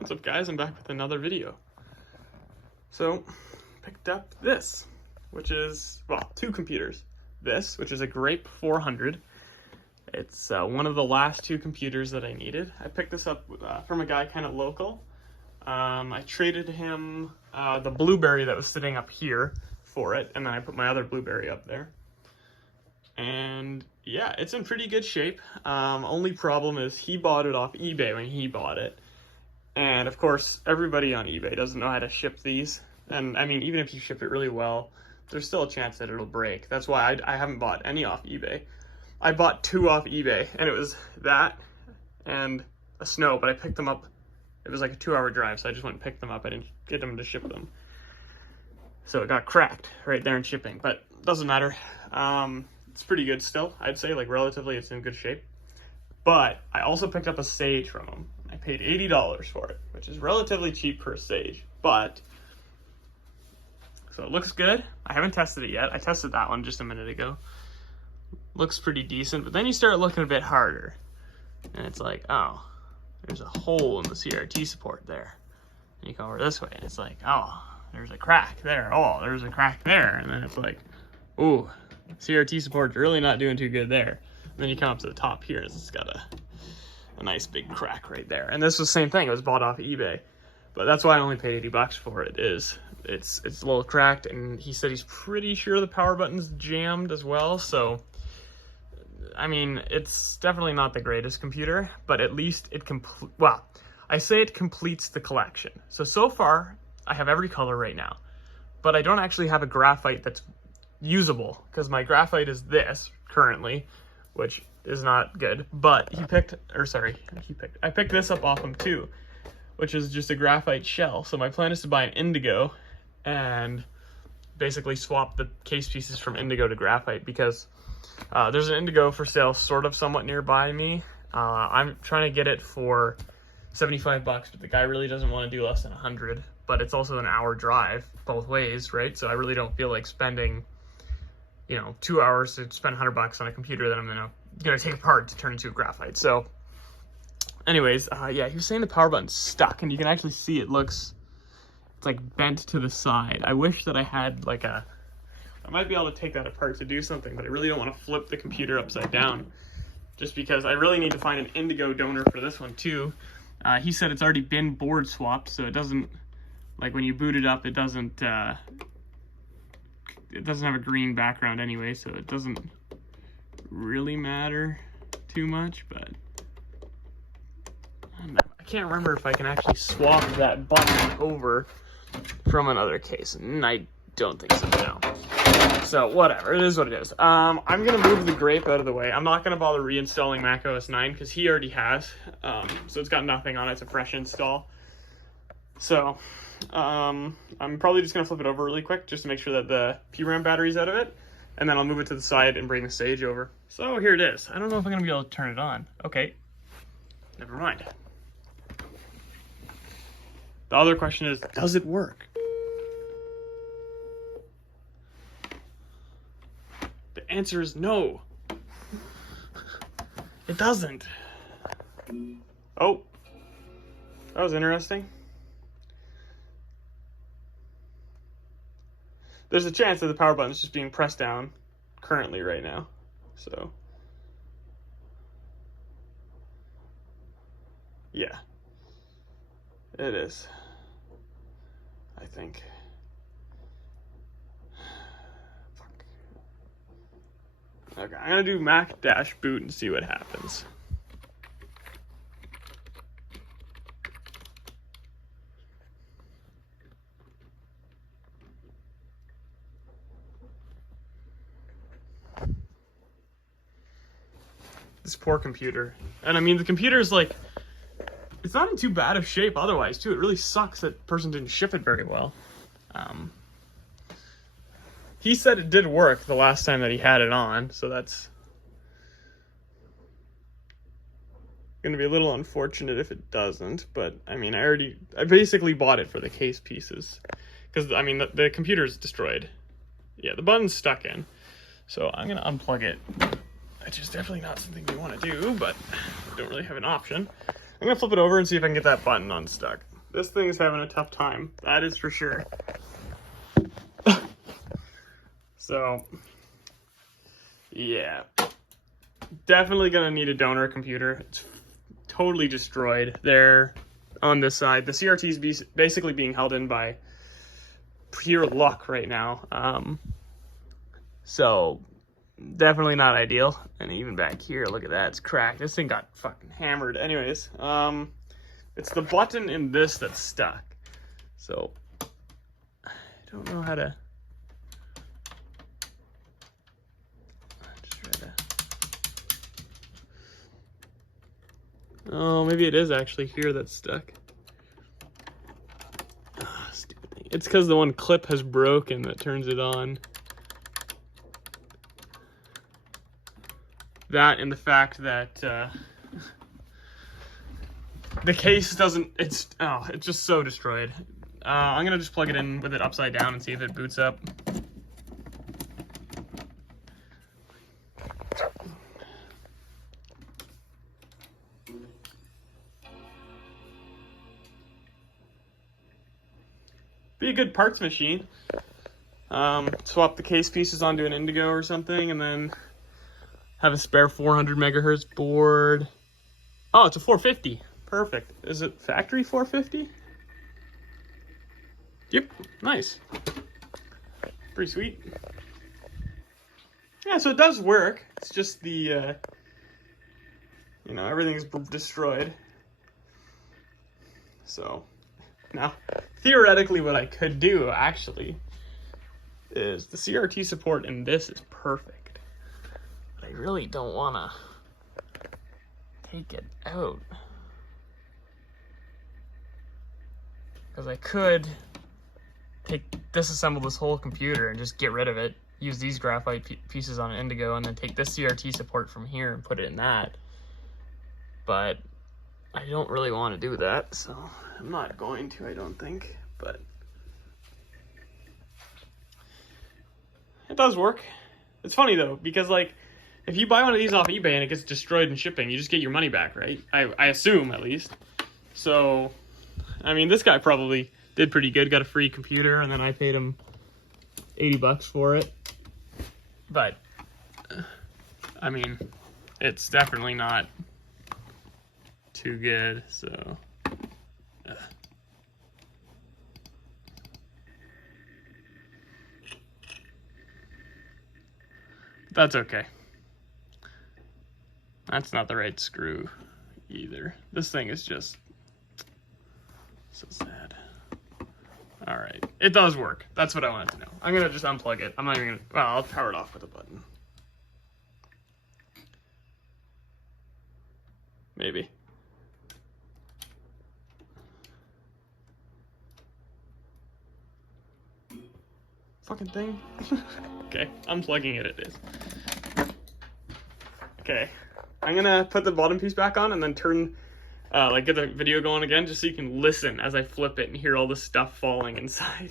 What's up, guys? I'm back with another video. So, picked up this, which is, well, two computers. This, which is a Grape 400. It's one of the last two computers that I needed. I picked this up from a guy kind of local. I traded him the Blueberry that was sitting up here for it, and then I put my other Blueberry up there. And yeah, it's in pretty good shape. Only problem is he bought it off eBay when he bought it. And of course, everybody on eBay doesn't know how to ship these. And I mean, even if you ship it really well, there's still a chance that it'll break. That's why I haven't bought any off eBay. I bought two off eBay, and it was that and a Snow, but I picked them up. It was like a 2-hour drive, so I just went and picked them up. I didn't get them to ship them. So it got cracked right there in shipping, but doesn't matter. It's pretty good still, I'd say. Like, relatively, it's in good shape. But I also picked up a Sage from him. I paid $80 for it, which is relatively cheap for a Sage, but so it looks good. I haven't tested it yet. I tested that one just a minute ago. Looks pretty decent, but then you start looking a bit harder, and it's like, oh, there's a hole in the CRT support there. And you go over this way, and it's like, oh, there's a crack there. Oh, there's a crack there, and then it's like, ooh, CRT support's really not doing too good there. And then you come up to the top here, and it's got a nice big crack right there. And this was the same thing. It was bought off eBay, but that's why I only paid $80 for it. Is it's a little cracked, and he said he's pretty sure the power button's jammed as well. So I mean, it's definitely not the greatest computer, but at least it well, I say it completes the collection. So far I have every color right now, but I don't actually have a graphite that's usable, because my graphite is this currently, which is not good. But I picked this up off him too, which is just a graphite shell. So my plan is to buy an indigo and basically swap the case pieces from indigo to graphite, because there's an indigo for sale sort of somewhat nearby me. I'm trying to get it for $75, but the guy really doesn't want to do less than 100, but it's also an hour drive both ways, right? So I really don't feel like spending, 2 hours to spend $100 on a computer that I'm gonna take apart to turn into a graphite. So anyways, yeah, he was saying the power button's stuck, and you can actually see it's like bent to the side. I wish that I had like I might be able to take that apart to do something, but I really don't want to flip the computer upside down, just because I really need to find an indigo donor for this one too. He said it's already been board swapped, so it doesn't, like when you boot it up, it doesn't have a green background anyway, so it doesn't really matter too much. But I can't remember if I can actually swap that button over from another case, and I don't think so, no. So whatever, it is what it is. I'm gonna move the Grape out of the way. I'm not gonna bother reinstalling Mac OS 9 because he already has. So it's got nothing on it. It's a fresh install. So I'm probably just gonna flip it over really quick just to make sure that the PRAM battery's out of it, and then I'll move it to the side and bring the Sage over. So here it is. I don't know if I'm gonna be able to turn it on. Okay, never mind. The other question is, does it work? The answer is no. It doesn't. Oh, that was interesting. There's a chance that the power button is just being pressed down currently right now. So yeah, it is, I think. Okay, I'm gonna do Mac-boot and see what happens. This poor computer. And I mean, the computer is like, it's not in too bad of shape otherwise too. It really sucks that person didn't ship it very well. He said it did work the last time that he had it on, so that's gonna be a little unfortunate if it doesn't. But I mean, I basically bought it for the case pieces, because I mean the computer's destroyed. Yeah, the button's stuck in, so I'm gonna unplug it, which is definitely not something we want to do, but we don't really have an option. I'm gonna flip it over and see if I can get that button unstuck. This thing is having a tough time. That is for sure. So, yeah. Definitely gonna need a donor computer. It's totally destroyed there on this side. The CRT is basically being held in by pure luck right now. So definitely not ideal. And even back here, look at that, it's cracked. This thing got fucking hammered. Anyways, it's the button in this that's stuck. So I don't know how to Oh, maybe it is actually here that's stuck. Oh, stupid thing. It's because the one clip has broken that turns it on. That and the fact that the case doesn't, it's just so destroyed. I'm gonna just plug it in with it upside down and see if it boots up. Be a good parts machine. Swap the case pieces onto an Indigo or something, and then have a spare 400 megahertz board. Oh, it's a 450. Perfect. Is it factory 450? Yep. Nice. Pretty sweet. Yeah, so it does work. It's just the, you know, everything's destroyed. So, now, theoretically what I could do, actually, is the CRT support in this is perfect. But I really don't want to take it out. Because I could disassemble this whole computer and just get rid of it, use these graphite pieces on an Indigo, and then take this CRT support from here and put it in that. But I don't really want to do that, so I'm not going to, I don't think. But it does work. It's funny though, because like, if you buy one of these off eBay and it gets destroyed in shipping, you just get your money back, right? I assume, at least. So, I mean, this guy probably did pretty good, got a free computer, and then I paid him 80 bucks for it. But, I mean, it's definitely not too good, so. That's okay. That's not the right screw either. This thing is just so sad. All right, it does work. That's what I wanted to know. I'm gonna just unplug it. I'm not even gonna, well, I'll power it off with a button. Maybe. Fucking thing. Okay, unplugging it, it is. Okay, I'm gonna put the bottom piece back on and then turn, like get the video going again, just so you can listen as I flip it and hear all the stuff falling inside.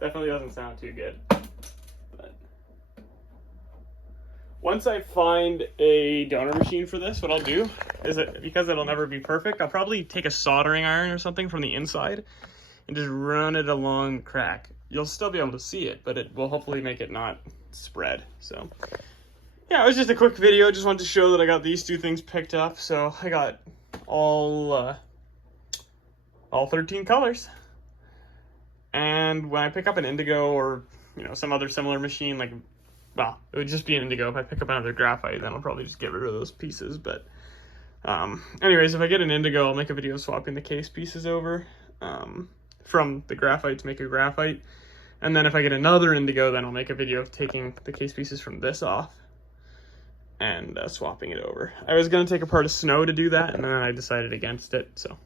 Definitely doesn't sound too good. But once I find a donor machine for this, what I'll do is that, because it'll never be perfect, I'll probably take a soldering iron or something from the inside and just run it along the crack. You'll still be able to see it, but it will hopefully make it not spread. So yeah, it was just a quick video. Just wanted to show that I got these two things picked up. So I got all 13 colors. And when I pick up an Indigo or, you know, some other similar machine, like, well, it would just be an Indigo. If I pick up another graphite, then I'll probably just get rid of those pieces. But anyways, if I get an Indigo, I'll make a video swapping the case pieces over from the graphite to make a graphite. And then if I get another Indigo, then I'll make a video of taking the case pieces from this off and swapping it over. I was going to take apart a Snow to do that, and then I decided against it. So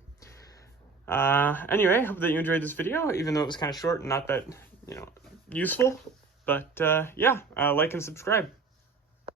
anyway, hope that you enjoyed this video, even though it was kind of short and not that, you know, useful. But yeah, like and subscribe.